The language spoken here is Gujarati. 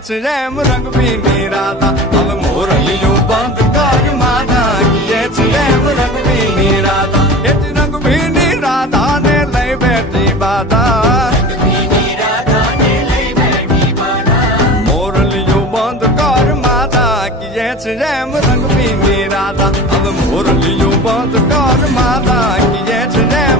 છે એમ રંગ ભીની રાધા હવે મોરલિયું બંધ કર માધા કીએ છે એમ રંગ ભીની રાધા એ જ રંગ ભીની રાધા ને લઈ બેઠી બાધા મોરલિયું બંધ કર માધા કીએ છે એમ રંગ ભીની રાધા હવે મોરલિયું બંધ કર માધા